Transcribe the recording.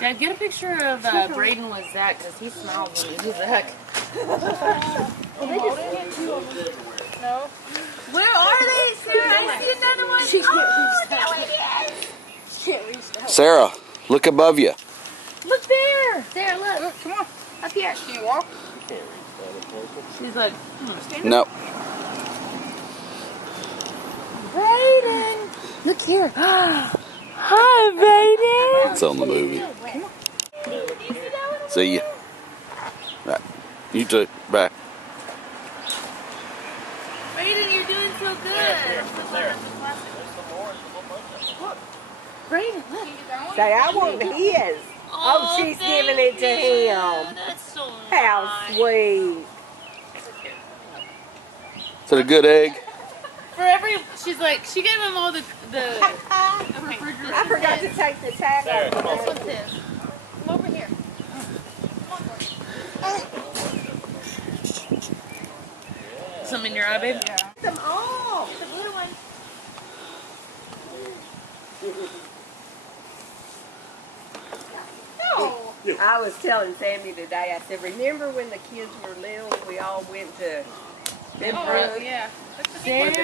Dad, get a picture of Braden with Zach because he smiles when he's Zach. No. Where are they, Sarah? I see another one. She can't reach that. Sarah, look above you. Look there. Sarah, look. Come on. Up here. Do you walk? She's like, No. Braden. Look here. Hi, Braden. It's on the movie. See ya. Right. You too. Bye. Braden, you're doing so good. Braden, look. Say, I want his. Oh, she's giving it to him. That's so How nice. sweet. Is that a good egg? For every, she's like, she gave him all the refrigerator. I forgot to take the tag off. This one's his. Come over here. Some in your eye, babe? Yeah. Them all. The blue one. I was telling Sammy today, I said, remember when the kids were little, we all went to Benbrook? Yeah. With the